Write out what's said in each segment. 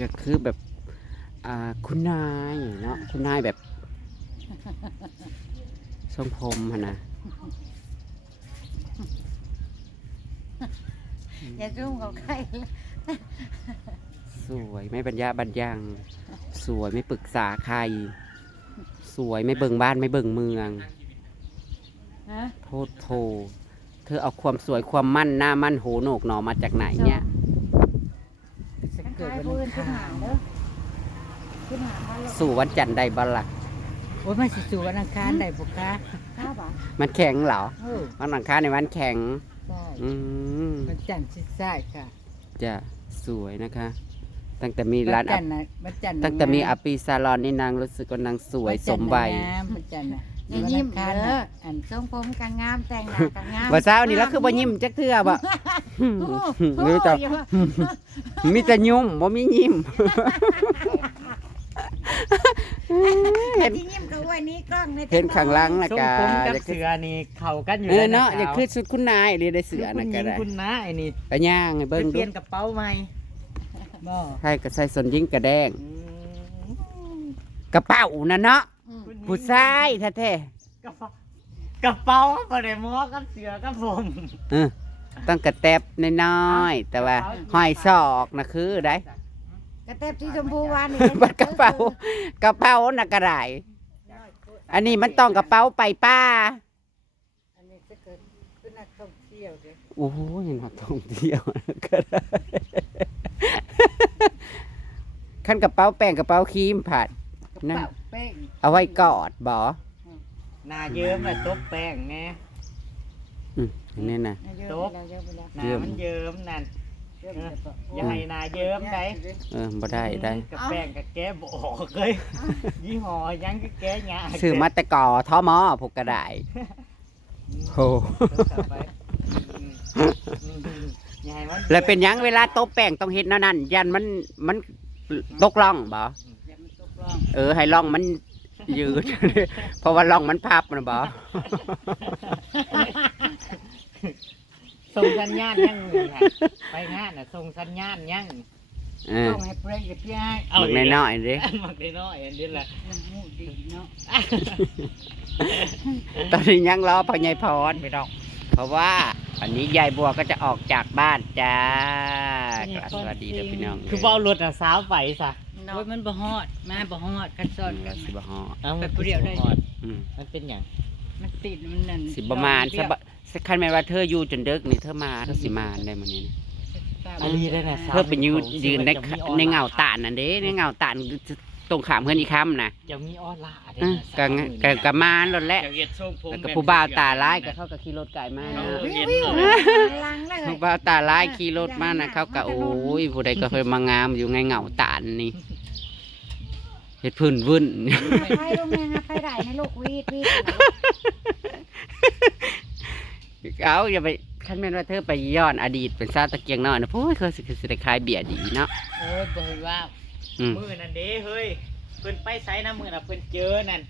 ก็คือแบบคุณนายเนาะคุณนายแบบทรงผมฮะนะอย่าจุ่มกับใคร สวยไม่บรรยะบรรยังสวยไม่ปรึกษาใครสวยไม่เบิ่งบ้านไม่เบิ่งเมืองโทษโทเธอเอาความสวยความมั่นหน้ามั่นโหโหนกหนอมาจากไหนเนี่ย เกิดวันอังคารเด้อขึ้นหามา สู่วันจันทร์ได้บัลลัก โอ้ยมันสิสู่วันอังคารได้บ่คะ ข้าวบ่ มันแข็งเหรอ เออ วันอังคารในวันแข็ง ใช่ อืม มันจันทร์สิใช่ค่ะ จะสวยนะคะ ตั้งแต่มีร้าน มันจันทร์น่ะมันจันทร์น่ะ ตั้งแต่มีอาปีซาลอนนี่นางรู้สึกว่านางสวยสมวัย มันจันทร์น่ะ อย่ายิ้ม วันอังคาร เด้อ น่ะอัน ทรงผมกันงามแต่งหน้ากันงาม ว่าเช้านี่แล้วคือบ่ยิ้มจักเทื่อบ่ มีแต่มีแต่ยุ่มบ่มียิ้ม เห็นที่ยิ้มกับอ้วยนี้กล้องใน เห็นข้างหลังนะ ทรง กะ ผมกับ อยากคือ เสือนี่เข้ากันอยู่ เออ แล้ว เนาะ สว อยากคือสุดคุณนายเลยได้เสือ คุ นะ ณห ก็ ญิง ได้ คุณน้าไอ้นี่ ไปย่างให้ ไป เบิ่ง เป ดู ลี่ยนกระเป๋าใหม่ บ่ ใช่ก็ใส่สนยิงกระแดง อืม กระเป๋าน่ะเนาะ คุณหญิง ผู้ชายแท้ กระเป๋าบ่ได้หมอกับเสือกับผม ๆต้องกระแตบน้อยๆแต่ว่าห้อยศอกนะคือได้ กระเต็บที่ชมพูวานนี่ บัดกระเป๋าน่ะก็ได้อันนี้มันต้องกระเป๋าไปป้า อันนี้จะเกิดคือนักท่องเที่ยวเด้อ โอ้ยนักท่องเที่ยวก็ได้ขั้นกระเป๋าแป้งกระเป๋าครีมผัด กระ นั่น เป๋าแป้ง เอาไว้กอดบ่ หน้าเยิ้มน่ะตบแป้งแน่ นี่นะ เยอะไปแล้วเยอะไปแล้ว หน้ามันเยิ้มนั่น เริ่มจะบอก อย่าให้หน้าเยิ้มได้ บ่ได้ได้ กับแป้งกับแก้บ่ออกเลยยี่ห้อยังก็แก้ยาก ซื้อมาแต่ก่อท้อมอพวกกระไดโอ้ ไปอย่าให้มัน แล้วเป็นหยังเวลาโต๊ะแป้งต้องเฮ็ดแนวนั้นยันมันตกล่องบ่ อย่ามันตกล่อง ให้ล่องมันยืด เพราะว่าล่องมันพับนะบ่ ส่งสัญญาณยังเลยค่ะไปงานน่ะส่งสัญญาณยัง ต้องให้เปรย์กับพี่ให้ หมักน้อยๆเด้ มักน้อยๆอันนี้แหละ มันหูดีเนาะ ตอนนี้ยังรอพ่อใหญ่พรไม่ต้องเพราะว่าวันนี้ยายบัวก็จะออกจากบ้านจ้ากราบสวัสดีเด้อพี่น้อง คือเบารถอ่ะสาวไปซะ โอ้ยมันบ่ฮอดมาบ่ฮอดคันซ้อนกัน สิบฮอด อา ไปเปรี้ยวได้ อืม มันเป็นอย่าง มันติดมันนั่น สิประมาณสักคันแม่นว่าเธออยู่จนดึกนี่เธอมาเธอสิมาได้มื้อนี้นะ อันนี้ได้นะสาว เธอไปยืนในเงาตาลนั่นเด้ในเงาตาลตรงขามเพื่อนอีกคำนะ จะมีออนไลน์ กะมานรถแล้ว จะเฮ็ดทรงผม แล้วก็ผู้บ่าวตาลายก็เขาก็ขี่รถไก่มา เออ วิววิวลังเลย ผู้บ่าวตาลายขี่รถมานะเขาก็โอ้ยผู้ใดก็เคยมางามอยู่ไงเงาตาลนี่เฮ็ดพื้นวุ่น ไฟลงไงไฟได้ในลูกวีดวีด เอาอย่าไปคันแม่นว่าเธอไปย้อนอดีตเป็นซาตะเกียงน้อยนะโอ้ยเขาสิได้ขายเบียร์ดีเนาะ โอ้ยบ่ให้ว่า อืม มือนั่นเด้เฮ้ยเพิ่นไปไสนะมือน่ะเพิ่นเจอนั่น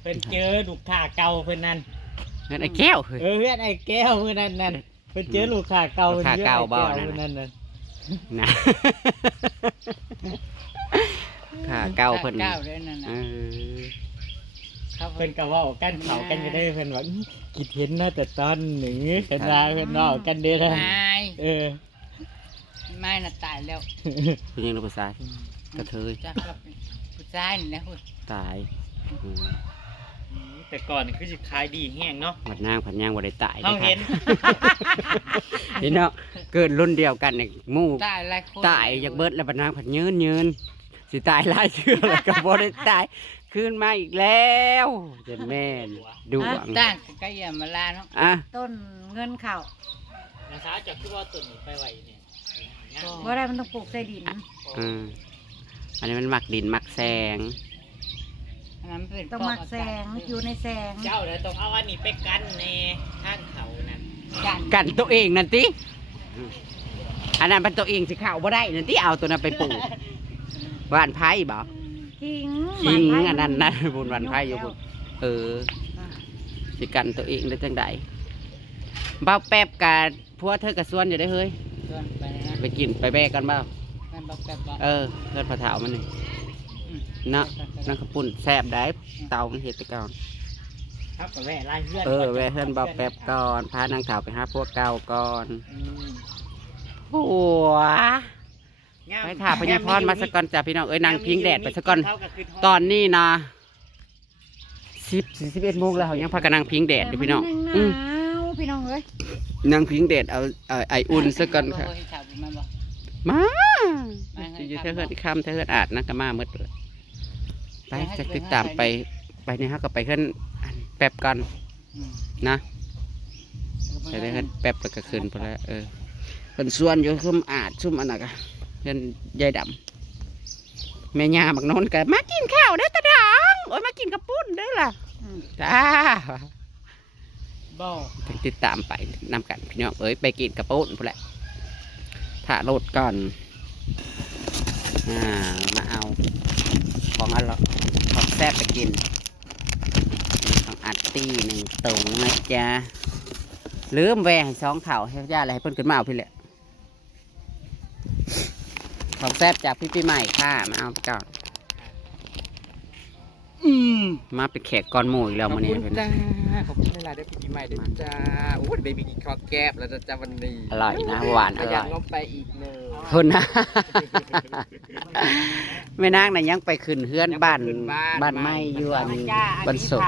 เพิ่นเจอลูกค้าเก่าเพิ่นนั่น นั่นไอ้แก้วเฮ้ย เพื่อนไอ้แก้วมือนั่นนั่นเพิ่นเจอลูกค้าเก่า ลูกค้าเก่าบ่นั่น นั่นนั่น นะขาเก้าเพิ่น เก้าด้วยนั่น เอ น่ะ อ เขา เพิ่นก็เว้ากันเขากันก็ได้เพิ่นว่าคิดเห็นนะแต่ตอนหนึ่งเพิ่นว่าเพิ่นเว้ากันเด้อนะ ไม่ เออ ไม่น่ะตายแล้ว เป็นยังไงภาษายกระเทย จักกับผู้ชายนี่นะคุณ ตายอืม แต่ก่อนนี่คือสิขายดีแห้งเนาะ ผัดนางผัดย่างบ่ได้ตาย เฮาเห็น เห็นเนาะเกิดรุ่นเดียวกันเนี่ยหมู่ ตายหลายคน ตายอยากเบิดแล้วผัดนางผัดยืนสิตายหลายเชื่อแล้วก็บ่ได้ตายขึ้นมาอีกแล้วเจะแม่นดว อ่ะ ง ต่างก็อย่ามาลาเนาะ อ่ะ ต้นเงินเข่า นะสาวจักคือว่าต้นนี้ไปไว้เนี่ย บ่ได้มันต้องปลูกใส่ดิน อืมอันนี้มันหมักดินหมักแสง อันนั้นเป็น ต้องมักแสงอยู่ในแสง เจ้าเดี๋ยวต้องเอาอันนี้ไปกันในทางเขานั่น กัน กันตัวเองนั่นติอันนั้นเป็นตัวเองสิเข้าบ่ได้นั่นติเอาตัวนั้นไปปลูกบ้านไผ่บ่ ขิง ยิงอันนั้นนะบุญวันไผ่อยู่บุญเออสิกันตัวเองได้จังใดเบ้าแป๊บกับพวกเธอกระส่วนอยู่ได้เฮ้ย ชวนไปนะ ไปกินไปแบกกันบ้าง แม่บอกแบบว่า เพื่อนพอเถามันนี่เนาะนั่นข้าวปุ้นแซ่บได้เตามันเห็ดไปก่อน ครับกับแว่ไล่เพื่อน แวะเพื่อนบอกแป๊บก่อนพานางถาวไปหาพวกเก่าก่อนหัวไปถามพญาพรมาสกอนจ้ะพี่น้องนางพิงแดดไปสกอนตอนนี้นะ11 โมงแล้วยังพากันนางพิงแดดอยู่พี่น้อง พี่น้องเอ้ย นางพิงแดดเอาไออุ่นสกอนค่ะมาอยู่เธอเฮือนคำเธอเฮือนอาดนะก็มาเมื่อเลยไปจะติดตามไปเนี่ยฮะก็ไปเฮือนแป๊บกันนะไปได้เฮือนแป๊บแล้วก็ขึ้นไปแล้วเป็นส่วนอยู่ซุ่มอาดซุ่มอันนั้นก็เฮือนยายดำแม่ย่าบักนนท์ก็มากินข้าวเด้อตาดังโอ้ยมากินกระปุ้นเด้อล่ะจ้า บ่ ติดตามไปนำกันพี่น้องไปกินกระปุ้นพูดแหละถ่ารถก่อนมาเอาของอร่อยของแซ่บไปกินของอัดตี้1 ตุงนะจ๊ะลืมแหวให้2 เข่าให้ย่าอะไรให้เพิ่นขึ้นมาเอาพี่แหละของแซ่บจากพี่ปีใหม่ค่ะมาเอาไปก่อนมาเป็นแขกก่อนหมู่อีกแล้วมื้อนี้เป็น ขอบคุณเวลาได้ปีใหม่ด้วยจ้าโอ้ยได้มีกินข้าวแก้บแล้วจ้าวันนี้ อร่อยนะหวานอ อ ร่ ยา อก ย ลงไปอีกเนอะ คุณนะ แม่นางน่ะยังไปขึ้นเฮือนบ้านไม้อยู่อันบ้านศพ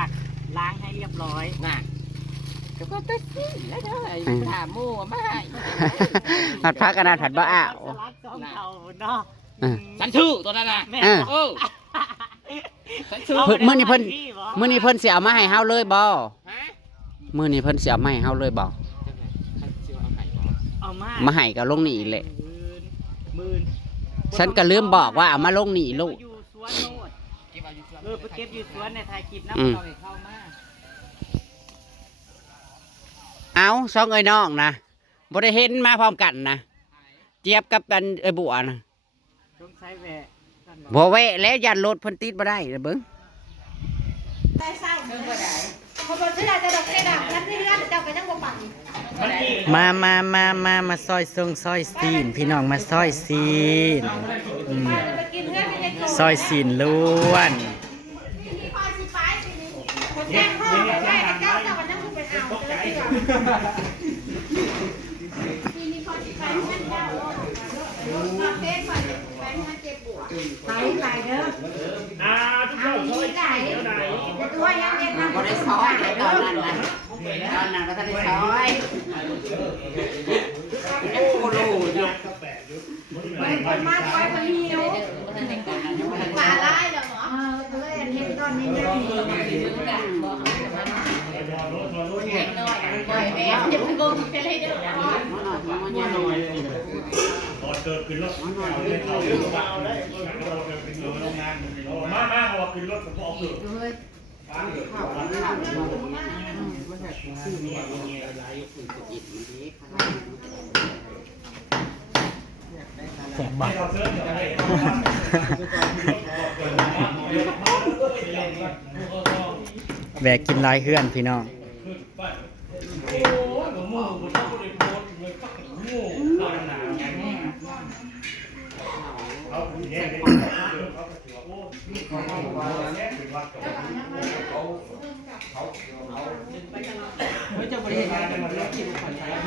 ล้างให้เรียบร้อยน่ะก็ตัดสิแล้วเด้อไอ้ถามหมู่มาให้ ผัดพักกันนะผัดบ้าอ้าว สลัด2เท่าเนาะ ฉันชื่อตัวนั้นน่ะ มื้อนี้เพิ่นสิเอามาให้เฮาเลยบ่มื้อนี้เพิ่นสิเอามาให้เฮาเลยบ่ เอามา มาให้ก็ลงนี่แหละฉันก็ลืมบอกว่าเอามาลงนี่ลูก อยู่สวนโนดไปเก็บอยู่สวนในถ่ายคลิปนะเราเข้ามา เอาสองน้องนะบ่ได้เห็นมาพร้อมกันนะเจี๊ยบกับกันบัวนะ ต้องใช้แหวะ บ่แวะแล้วยันรถเพิ่นติดบ่ได้เบิ่ง ได้เศร้าเดินบ่ได้พอบ่ซื้อได้แต่ดอกไม้ดำนั้นเรื่อยๆเจ้าก็ยังบ่ปัง มาซอยซอยซีนพี่น้องมาซอยซีน จะไปกินเพื่อนไม่ได้กิน ซอยซีนล้วน มีคอยสิไปสินี่คนแจ้งห้องบ่ได้แต่เจ้าก็ยังบ่ไปเอาเจ้าที่มีคอยสิไปเพื่อนเจ้ามาเพ่นไปไปให้เจ็บปวดไปไหลเด้อทุกคนช่วยได้ตัวยังเย็นนะ บ่ได้ซอยตอนนั้นนะตอนนั้นก็ได้ซอยโอ้โหอยู่ คนมาคอยคนหิวป่าไล่เหรอหมอเลยเห็นตอนนี้เลยเห็นน้อยปล่อยแม่อย่าไปโกงไปเลยเด้อ เกิดขึ้นรถมาพอขึ้นรถผมก็ออกเลย แสบบักแบกกินลายเฮือนพี่น้อง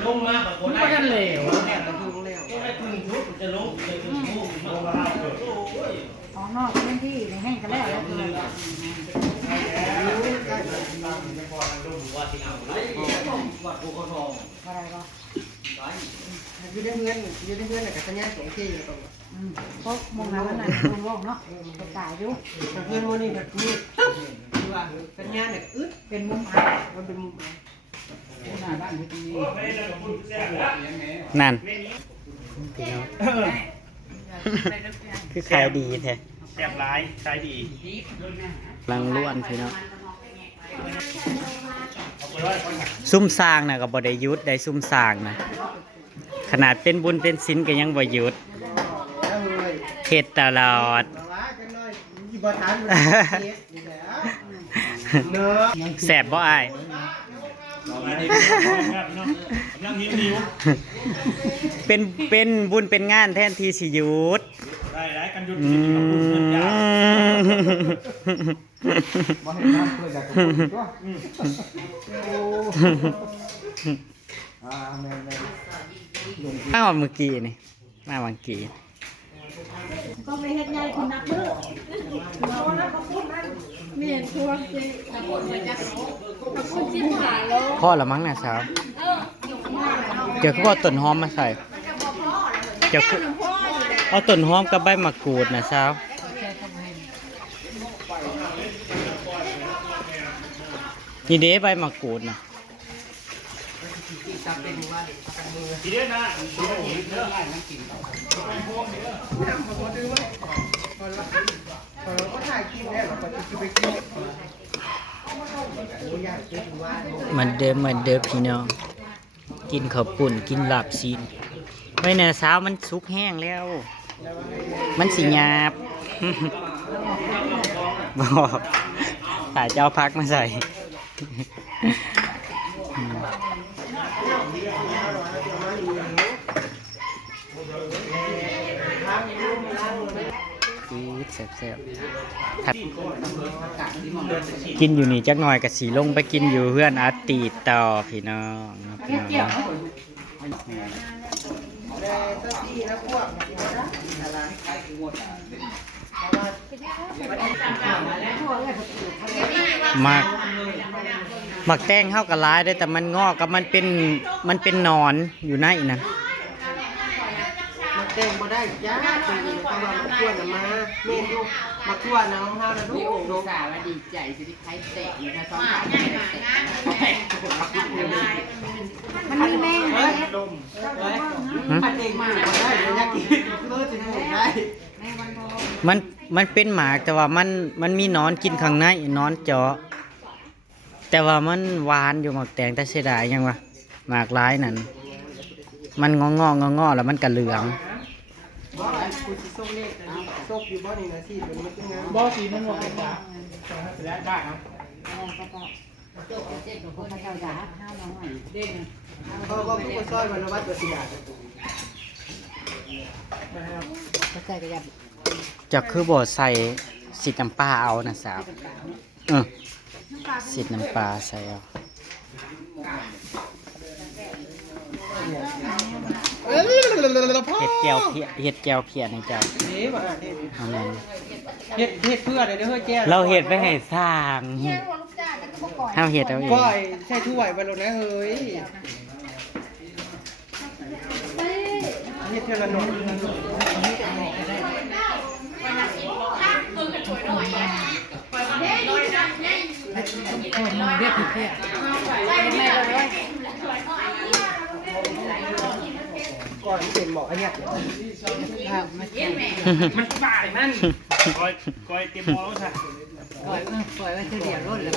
ลงมากกว่าคนได้เหลวเนี่ยมันถูกเหลวได้ถึงทุกจะลงเลยถึงทุกมันมาเกิด ของนอกพื้นที่ในแห้งกันแล้วแล้วคือ อะไรก็ อยู่ในเงินน่ะกับสัญญาณ2 ที่ตรง เพราะมองน้ำมันน่ะโล่งๆเนาะกระจายอยู่ กับเงินวันนี้แบบนี้คือว่าสัญญาณเนี่ยอึด เป็นมุมอับ มันเป็นมุม หน้าบ้านอยู่ตรงนี้ นั่นคือขายดีแท้ แซ่บร้ายใช้ดี ลังล้วนพี่น้องซุ่มสร้างน่ะก็บ่ได้หยุดได้ซุ่มสร้างนะขนาดเป็นบุญเป็นศีลก็ยังบ่หยุดเฮ็ดตลอด ว่าจังหน่อยอยู่บ่ทันเฮ็ดนี่แหละเนาะ แสบบ่อาย ยังหิว เป็นบุญเป็นงานแทนที่สิหยุด ได้กันหยุด อื กินกับบุญเงินยาม บ่เห็นน้ำเพื่ออยากกับคุณตัวโอ้แม่น มาเมื่อกี้นี่มาเมื่อกี้ ก็ไปเฮ็ดใหญ่คุณนักมือ พ่อละมั้งนะสาวเดี๋ยวก็เอาต้นหอมมาใส่เดี๋ยวก็เอาต้นหอมกับใบมะกรูดนะสาวนี่เด้ใบมะกรูดนะ ทีเดียวนะ เราก็ถ่ายคลิปแล้วเราก็จะไปกินโอ้ยากกินว่า มันเดิมพี่น้อง กินข้าวปุ่นกินลาบซีนไม่แน่สาวมันสุกแห้งแล้ว มันสิหยาบ บอกถ่ายเจ้าพักมาใส่ แซ่บๆกินอยู่นี่จักหน่อยกับสีลงไปกินอยู่เพื่อนอาตีต่อพี่น้องนะพี่น้อง แต่ตัวที่นะพวกอะไรหมักแต้งเข้ากับร้ายได้แต่มันงอกกับมันเป็นหนอนอยู่ในนั้น มาเต้นบ่ได้จ้าตัวนี้เพราะว่ามันทั่วน่ะมาเมนดูมาทั่วน้องเฮานะลูกดู สาวดีใจสิที่ใครเตะอยู่นะซ้อม มันมีแม่งไหม มันเองมาบ่ได้เลยอยากกินเลิศสิหมดได้ มันเป็นหมากแต่ว่ามันมีหนอนกินข้างในหนอนเจาะแต่ว่ามันหวานอยู่หมักแตงแต่เสียดายยังวะหมากร้ายนั่นมันงอแล้วมันกระเหลือง บ่กูสิส่งเลขซบอยู่บ่นี่นะสิมันเป็นงาน บ่สีมันหมดเลยจ้ะแล้วได้ครับ เพราะว่าผู้ซอยวันวัดตัวสิดา จะคือบ่ใส่สีน้ำปลาเอานะสาวสีน้ำปลาใส่เอาเห็ดแก้วเพียในเจ้า เอ๊ะว่าเฮ็ด เอาแม่น เฮ็ดเพื่อได้เด้อเฮ้ยแจ้ เราเห็ดไปให้สร้างเฮาเห็ดเอาเอง ก้อยใช่ถ้วยไปโลดนะเฮ้ยเฮ็ดเพื่อละหนน ก่อนเป็นหมออันเนี้ย มันป่าเลยนั่นก้อยเตรียมมอแล้วค่ะ ปล่อยไว้คือเดียวรถเลย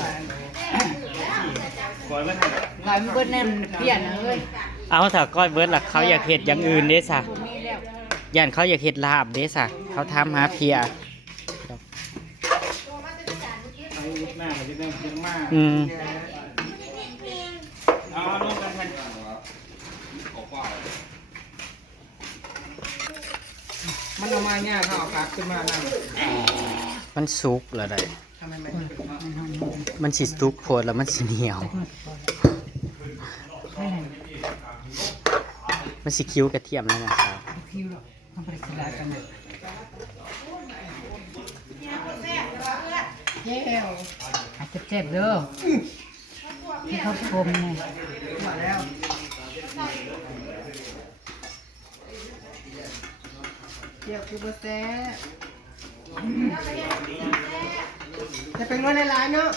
ก้อยไว้ให้ ปล่อยมันเบิดแน่นเปลี่ยนนะเอ้ย เอาถ้าก้อยเบิดล่ะเขาอยากเห็ดอย่างอื่นเด้ซะย่านเขาอยากเห็ดลาบเด้ซะเขาทำหาเพีย หน้ามันจะเริ่มเยอะมาก เอาลงกันทัน มันเอามาง่ายถ้าเอากลับขึ้นมานั่ง มันสุกแล้วได้ ทำไมไม่ มันสิสุกโพดแล้วมันสิเหนียว มันสิคิ้วกระเทียมแล้วนะครับ คิวหรอกมันไปกินอะไรกันเนี่ยอาจจะเจ็บเด้อที่เขาชมไง มาแล้วเกี่ยวคือบ่แซ่จะเป็นว่าในร้านเนาะ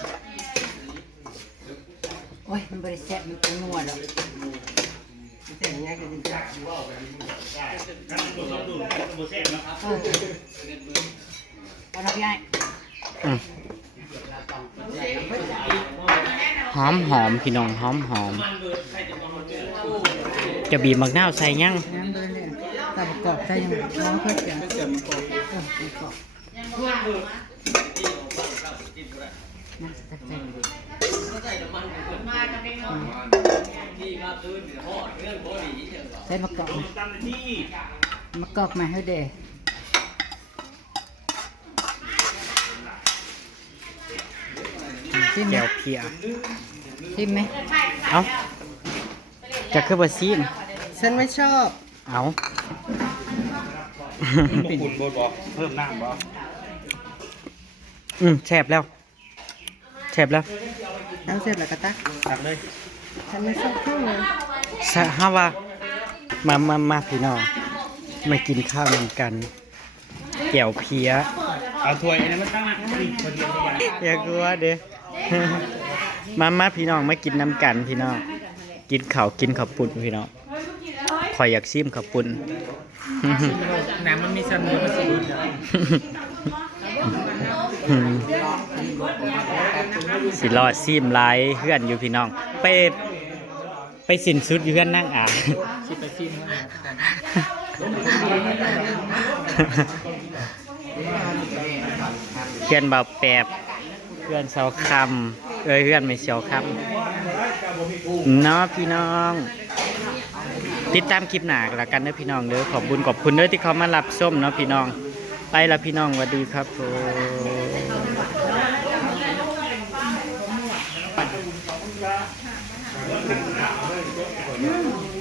โอ้ยมันบริแซ่บมันเป็นนัวหรอก เสียงยังไงกันดีจ้ะ เอาละพี่ไอ้ หอมพี่น้องหอมจะบีบมะนาวใส่ยัง น้ำเดินเลยแต่ประกอบใช่ยังน้องเพื่อนเสียงประกอบมันจะเจ็บ ใส่มะกอก ตามที่ มะกอกมาให้เด้ ชิมไหม แก้วเพีย ชิมไหม เอาจะคือบ่ซีม ฉันไม่ชอบ เอา ขุดบดบอกเพิ่มน้ำบอก แซ่บแล้วแซ่บแล้ว น้ำเสร็จแล้วก็ตัก ตักเลย ฉันไม่ชอบข้าวเลย สะฮาว่ามาพี่น้องมากินข้าวนำกันแก้วเพีย เอาถ้วยอันนี้มาตั้งนะนี่คนเดียวไม่ได้ อย่ากลัวเด้มาพี่น้องมากินน้ำกันพี่น้องกินข้าวปุ่นพี่น้องคอยอยากซิมข้าวปุ่น น้ำมันมีสมุนมันสิ สิรอดซิมหลายเฮือนอยู่พี่น้องไปสิ้นสุดอยู่เฮือนนั่งอ่าน สิไปซิม เพื่อนเบาแปบเพื่อนเสาคำเพื่อนไม่เสาคำเนาะพี่น้อง ติดตามคลิปหน้ากันละกันเด้อพี่น้องเด้อขอบคุณเด้อที่เขามารับส้มเนาะพี่น้องไปละพี่น้องสวัสดีครับผม